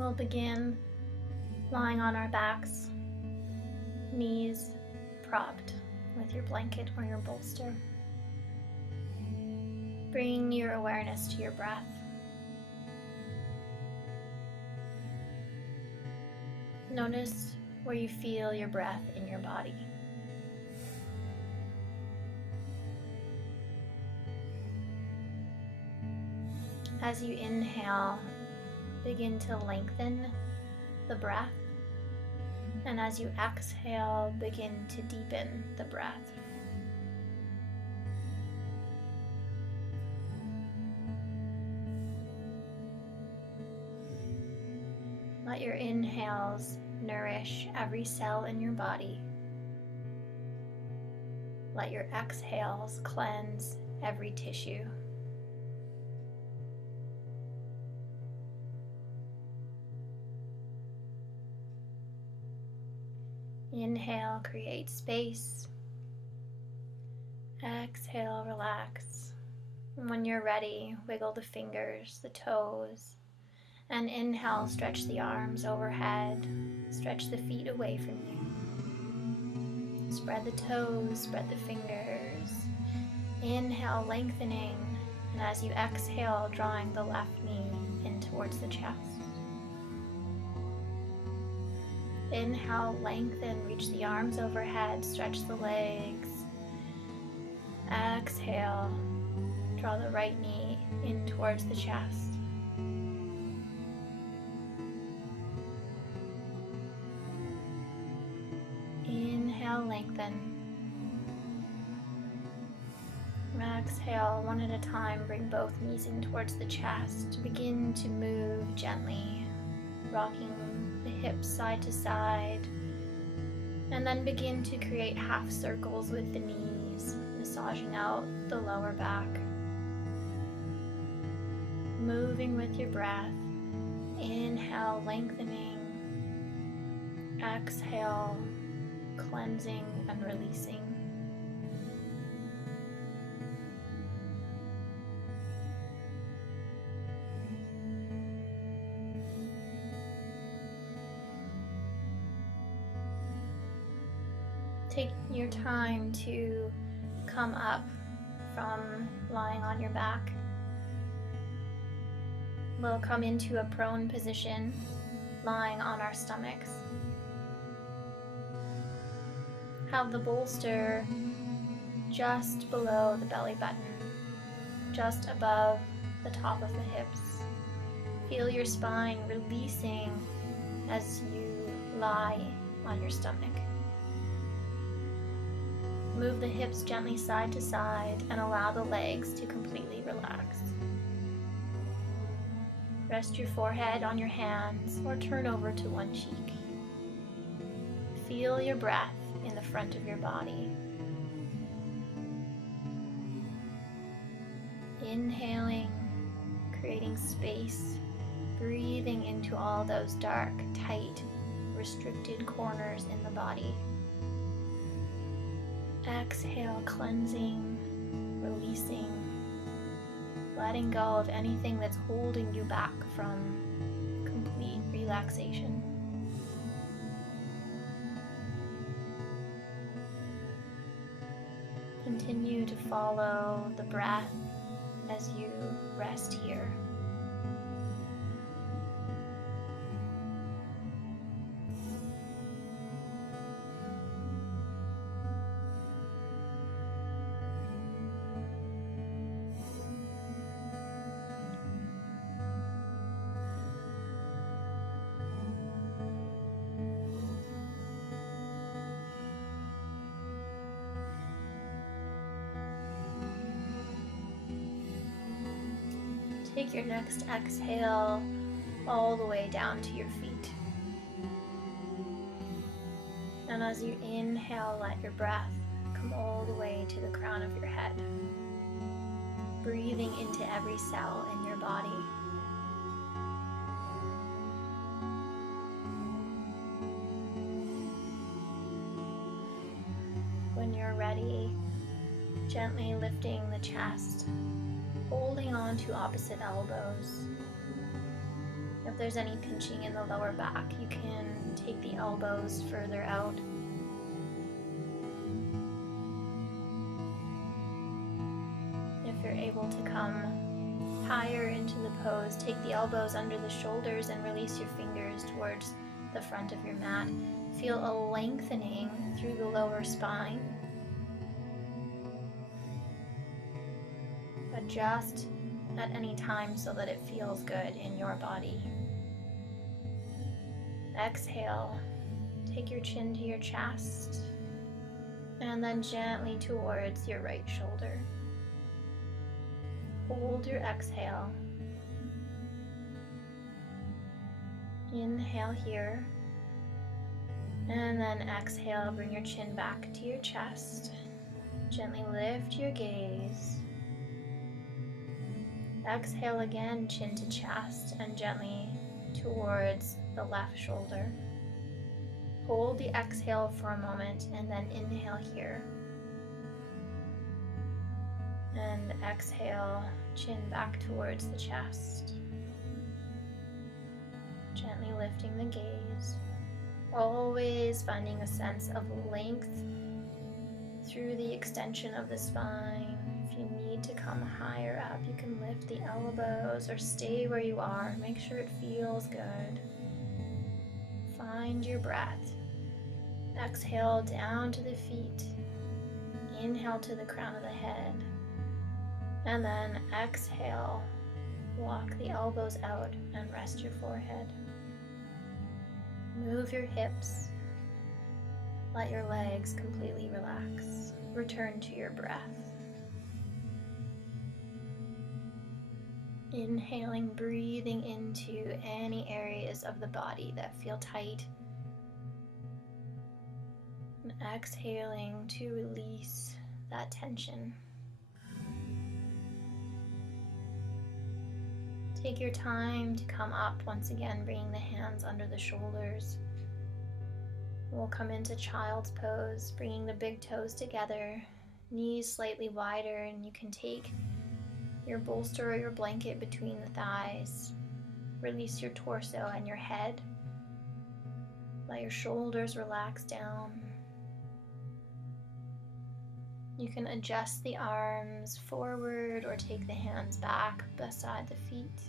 We'll begin lying on our backs, knees propped with your blanket or your bolster. Bring your awareness to your breath. Notice where you feel your breath in your body. As you inhale, begin to lengthen the breath, and as you exhale, begin to deepen the breath. Let your inhales nourish every cell in your body. Let your exhales cleanse every tissue. Inhale, create space. Exhale, relax. And when you're ready, wiggle the fingers, the toes. And inhale, stretch the arms overhead. Stretch the feet away from you. Spread the toes, spread the fingers. Inhale, lengthening. And as you exhale, drawing the left knee in towards the chest. Inhale, lengthen, reach the arms overhead, stretch the legs. Exhale, draw the right knee in towards the chest. Inhale, lengthen. Exhale, one at a time, bring both knees in towards the chest. Begin to move gently, rocking the hips side to side, and then begin to create half circles with the knees, massaging out the lower back. Moving with your breath. Inhale, lengthening. Exhale, cleansing and releasing. Take your time to come up from lying on your back. We'll come into a prone position, lying on our stomachs. Have the bolster just below the belly button, just above the top of the hips. Feel your spine releasing as you lie on your stomach. Move the hips gently side to side and allow the legs to completely relax. Rest your forehead on your hands or turn over to one cheek. Feel your breath in the front of your body. Inhaling, creating space, breathing into all those dark, tight, restricted corners in the body. Exhale, cleansing, releasing, letting go of anything that's holding you back from complete relaxation. Continue to follow the breath as you rest here. Take your next exhale all the way down to your feet. And as you inhale, let your breath come all the way to the crown of your head, breathing into every cell in your body. When you're ready, gently lifting the chest, holding on to opposite elbows. If there's any pinching in the lower back, you can take the elbows further out. If you're able to come higher into the pose, take the elbows under the shoulders and release your fingers towards the front of your mat. Feel a lengthening through the lower spine. Adjust at any time so that it feels good in your body. Exhale, take your chin to your chest, and then gently towards your right shoulder. Hold your exhale. Inhale here, and then exhale, bring your chin back to your chest. Gently lift your gaze. Exhale again, chin to chest, and gently towards the left shoulder. Hold the exhale for a moment, and then inhale here. And exhale, chin back towards the chest. Gently lifting the gaze. Always finding a sense of length through the extension of the spine. If you need to come higher up, you can lift the elbows or stay where you are. Make sure it feels good. Find your breath. Exhale down to the feet. Inhale to the crown of the head. And then exhale. Walk the elbows out and rest your forehead. Move your hips. Let your legs completely relax. Return to your breath. Inhaling, breathing into any areas of the body that feel tight. And exhaling to release that tension. Take your time to come up once again, bringing the hands under the shoulders. We'll come into child's pose, bringing the big toes together, knees slightly wider, and you can take your bolster or your blanket between the thighs. Release your torso and your head. Let your shoulders relax down. You can adjust the arms forward or take the hands back beside the feet.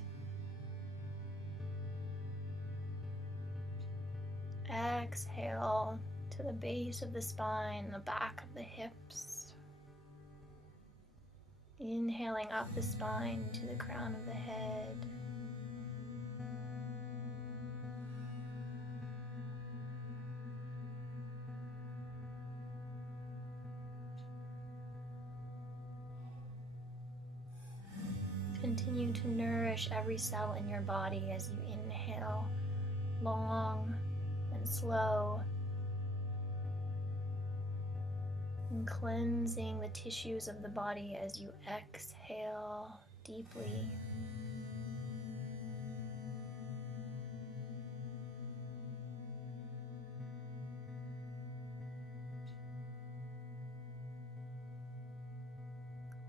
Exhale to the base of the spine, the back of the hips. Inhaling up the spine to the crown of the head. Continue to nourish every cell in your body as you inhale long and slow, and cleansing the tissues of the body as you exhale deeply.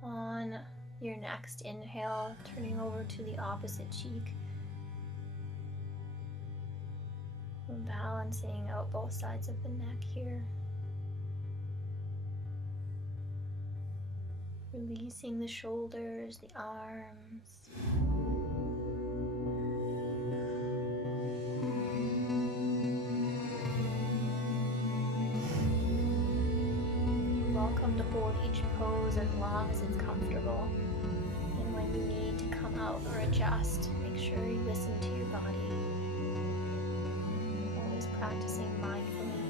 On your next inhale, turning over to the opposite cheek, and balancing out both sides of the neck here. Releasing the shoulders, the arms. You're welcome to hold each pose as long as it's comfortable. And when you need to come out or adjust, make sure you listen to your body. Always practicing mindfully.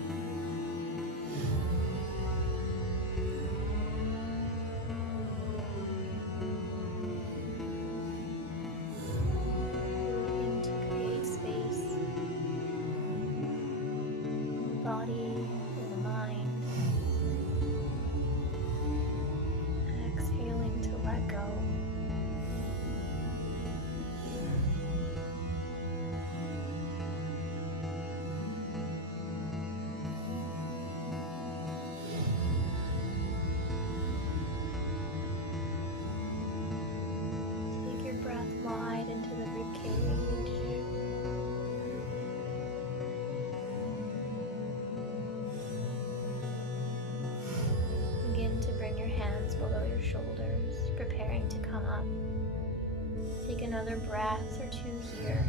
Breathing to create space in the body, in the mind. Exhaling to let go. up. Take another breath or two here.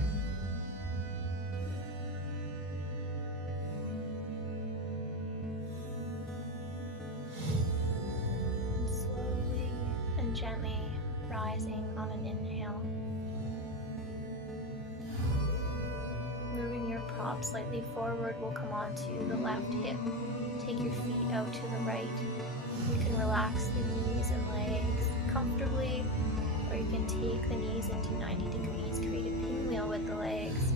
And slowly and gently rising on an inhale. Moving your prop slightly forward will come onto the left hip. Take your feet out to the right. You can relax the knees and legs comfortably, or you can take the knees into 90 degrees, create a pinwheel with the legs.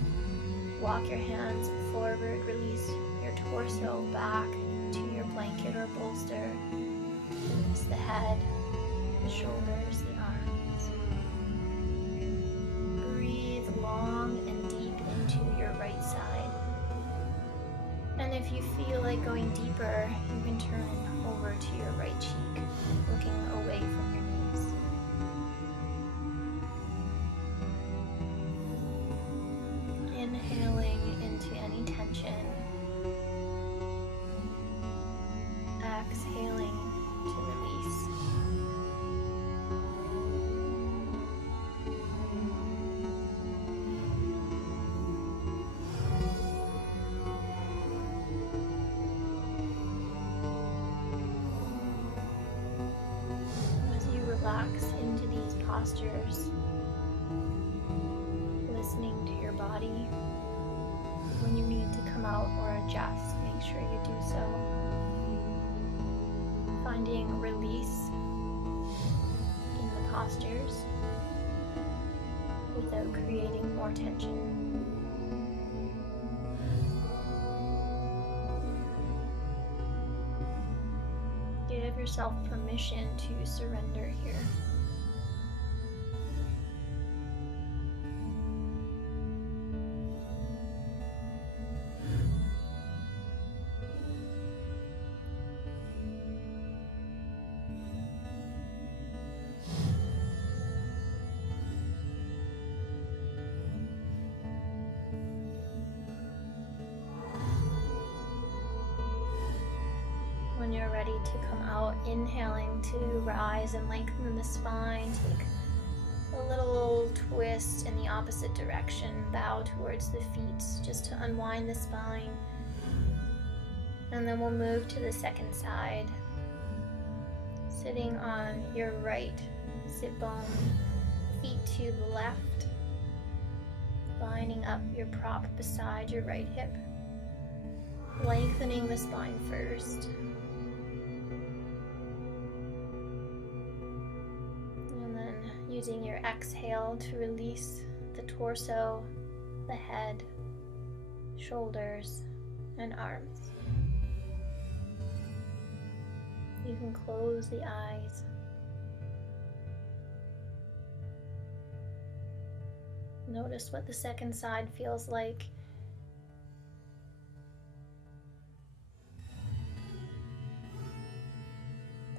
Walk your hands forward, release your torso back to your blanket or bolster. Release the head, the shoulders, the arms. Breathe long and deep into your right side. And if you feel like going deeper, you can turn over to your right cheek, looking away from your knees. Inhaling into any tension. Exhaling to release. As you relax into these postures, listening to your body. When you need to come out or adjust, make sure you do so. Finding release in the postures without creating more tension. Give yourself permission to surrender here. When you're ready to come out, inhaling to rise and lengthen the spine. Take a little twist in the opposite direction. Bow towards the feet just to unwind the spine. And then we'll move to the second side. Sitting on your right sit bone, feet to the left. Lining up your prop beside your right hip. Lengthening the spine first. Using your exhale to release the torso, the head, shoulders, and arms. You can close the eyes. Notice what the second side feels like.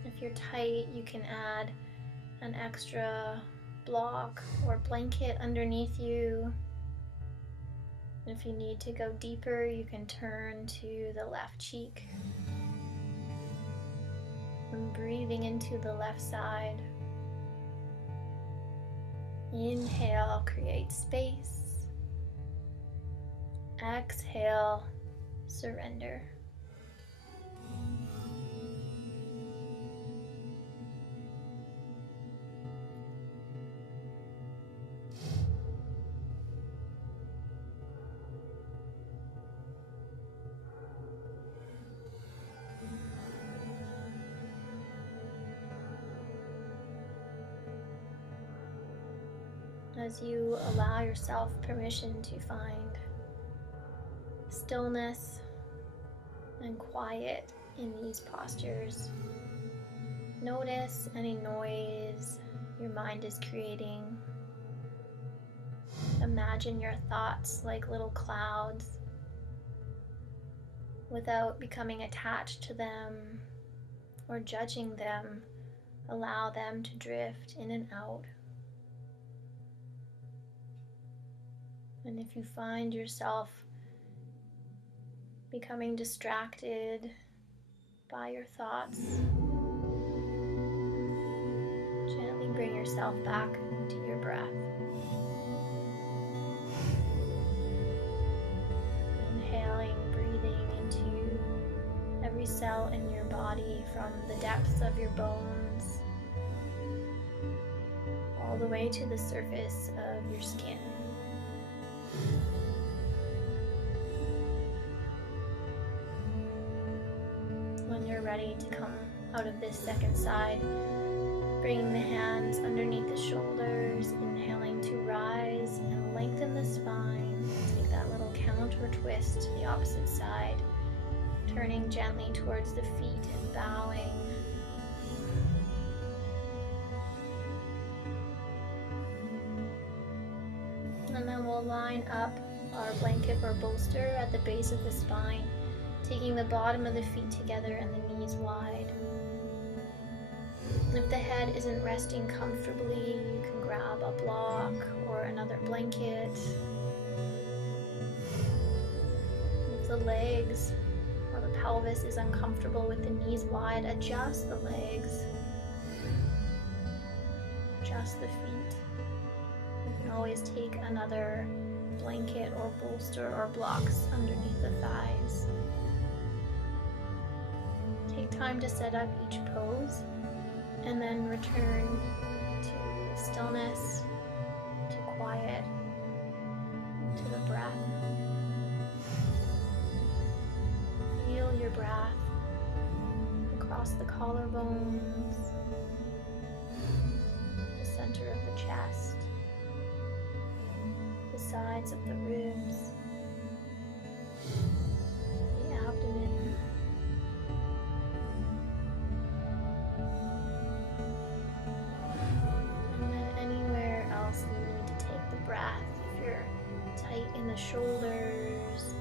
If you're tight, you can add an extra block or blanket underneath you. If you need to go deeper, you can turn to the left cheek. And breathing into the left side. Inhale, create space. Exhale, surrender. As you allow yourself permission to find stillness and quiet in these postures, notice any noise your mind is creating. Imagine your thoughts like little clouds. Without becoming attached to them or judging them, allow them to drift in and out. And if you find yourself becoming distracted by your thoughts, Gently bring yourself back to your breath. Inhaling, breathing into every cell in your body from the depths of your bones all the way to the surface of your skin. When you're ready to come out of this second side, bring the hands underneath the shoulders, inhaling to rise and lengthen the spine. Take that little count or twist to the opposite side, turning gently towards the feet and bowing. And then we'll line up our blanket or bolster at the base of the spine, taking the bottom of the feet together and the knees wide. If the head isn't resting comfortably, you can grab a block or another blanket. If the legs or the pelvis is uncomfortable with the knees wide, adjust the legs, adjust the feet. You can always take another blanket or bolster or blocks underneath the thighs. Take time to set up each pose and then return to stillness, to quiet, to the breath. Feel your breath across the collarbones, the center of the chest, the sides of the ribs, the abdomen. And then anywhere else you need to take the breath. If you're tight in the shoulders,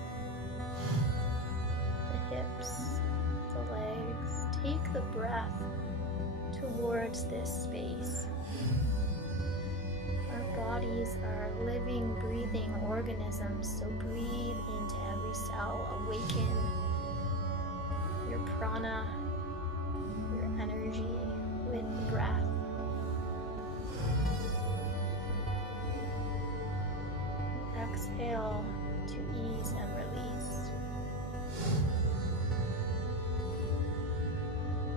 the hips, the legs, take the breath towards this space. Our bodies are living, breathing organisms, so breathe into every cell, awaken your prana, your energy with the breath. Exhale to ease and release.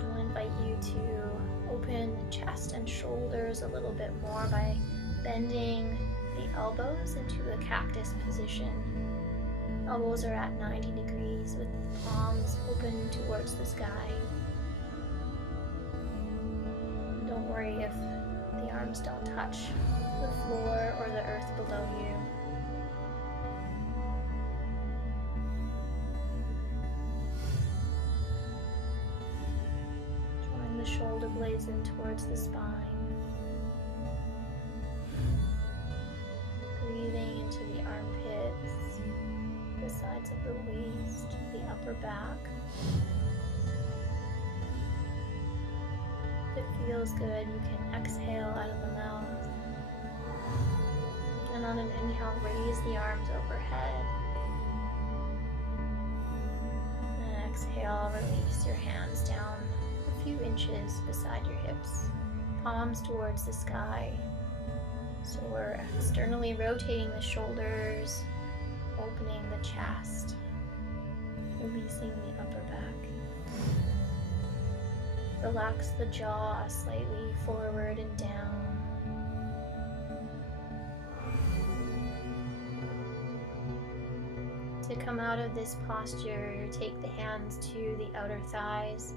I'll invite you to open the chest and shoulders a little bit more by bending the elbows into a cactus position. Elbows are at 90 degrees with the palms open towards the sky. Don't worry if the arms don't touch the floor or the earth below you. Drawing the shoulder blades in towards the spine. Breathing into the armpits, the sides of the waist, the upper back. If it feels good, you can exhale out of the mouth. And on an inhale, raise the arms overhead. And exhale, release your hands down a few inches beside your hips, palms towards the sky. So we're externally rotating the shoulders, opening the chest, releasing the upper back. Relax the jaw slightly forward and down. To come out of this posture, take the hands to the outer thighs,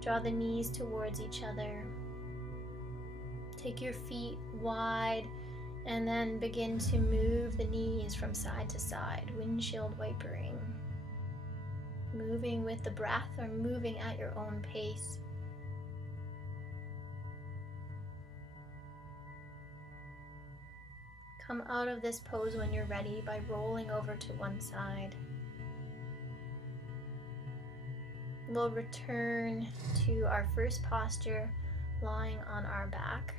draw the knees towards each other. Take your feet wide and then begin to move the knees from side to side, windshield wipering. Moving with the breath or moving at your own pace. Come out of this pose when you're ready by rolling over to one side. We'll return to our first posture, lying on our back.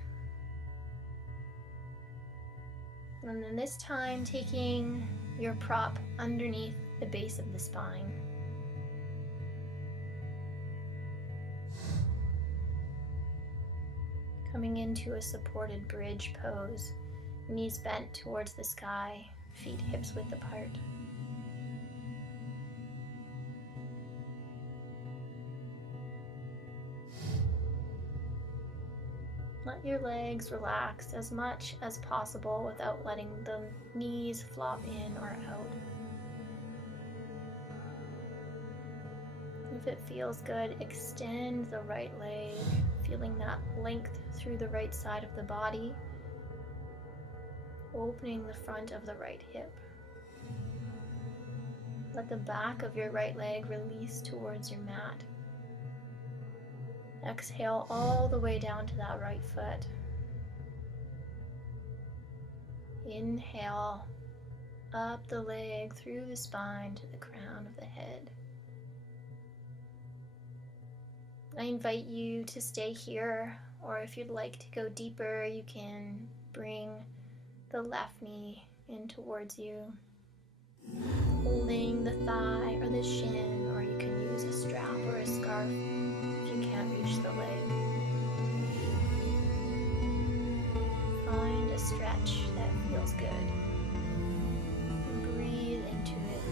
And then this time, taking your prop underneath the base of the spine. coming into a supported bridge pose, knees bent towards the sky, feet hips width apart. Let your legs relax as much as possible without letting the knees flop in or out. If it feels good, extend the right leg, feeling that length through the right side of the body, opening the front of the right hip. Let the back of your right leg release towards your mat. Exhale all the way down to that right foot. Inhale up the leg through the spine to the crown of the head. I invite you to stay here, or if you'd like to go deeper, you can bring the left knee in towards you, holding the thigh or the shin, or you can use a strap or a scarf if you can't reach the leg. Find a stretch that feels good. Breathe into it.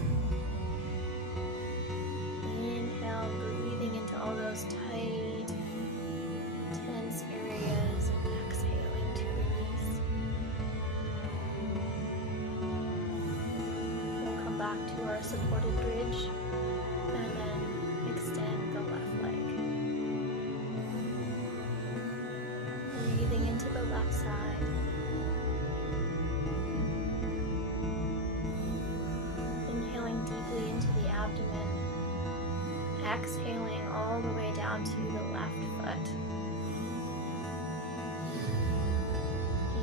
Inhale, breathing into all those tight, tense areas, and exhaling to release. We'll come back to our supported bridge and then extend the left leg. Breathing into the left side. Inhaling deeply into the abdomen. Exhaling all the way down to the left foot.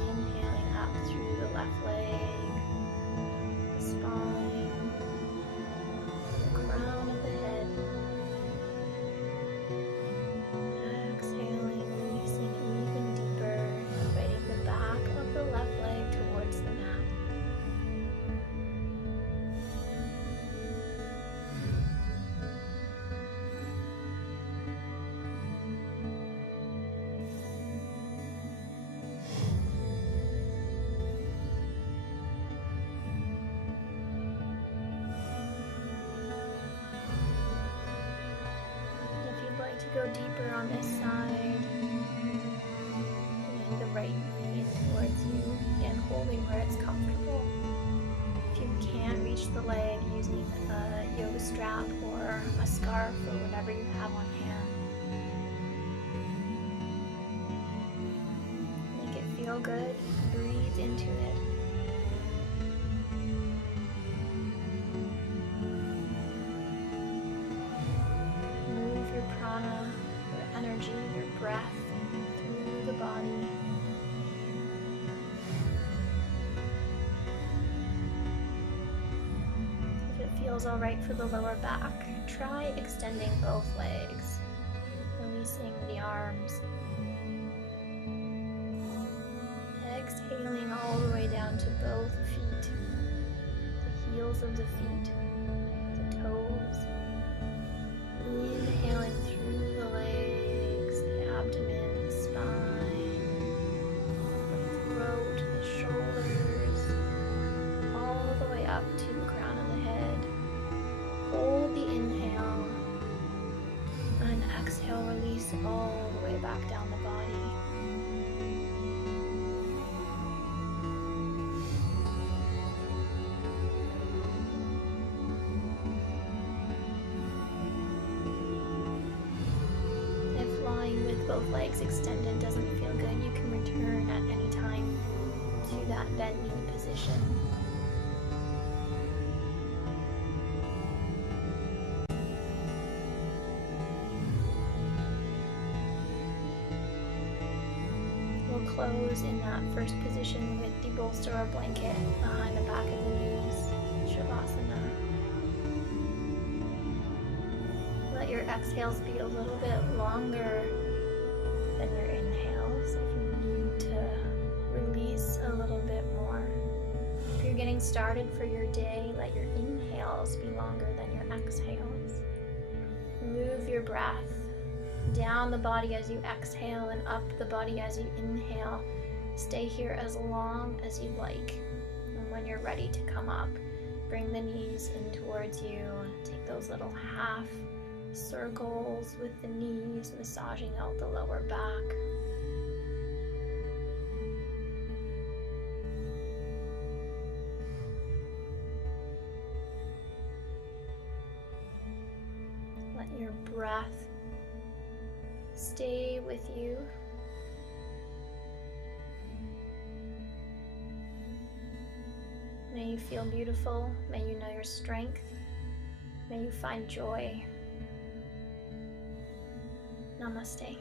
Inhaling up through the left leg, the spine, the crown of the head. Exhaling, releasing even deeper, inviting the back of the left leg towards the mat. To go deeper on this side, bring the right knee towards you, again holding where it's comfortable. If you can't reach the leg, using a yoga strap or a scarf or whatever you have on hand. Make it feel good, breathe into it. Prana, your energy, your breath through the body. If it feels alright for the lower back, try extending both legs, releasing the arms. Exhaling all the way down to both feet, the heels of the feet, the toes. Inhaling through the legs, the abdomen, the spine, the throat, the shoulders, all the way up to the crown of the head. Hold the inhale and exhale, release all the way back down the body. With both legs extended doesn't feel good, you can return at any time to that bent knee position. We'll close in that first position with the bolster or blanket behind the back of the knees, Shavasana. Let your exhales be a little bit longer than your inhales if you need to release a little bit more. If you're getting started for your day, let your inhales be longer than your exhales. Move your breath Down the body as you exhale and up the body as you inhale. Stay here as long as you like. And when you're ready to come up, bring the knees in towards you. Take those little half circles with the knees, massaging out the lower back. Let your breath stay with you. May you feel beautiful. May you know your strength. May you find joy. Namaste.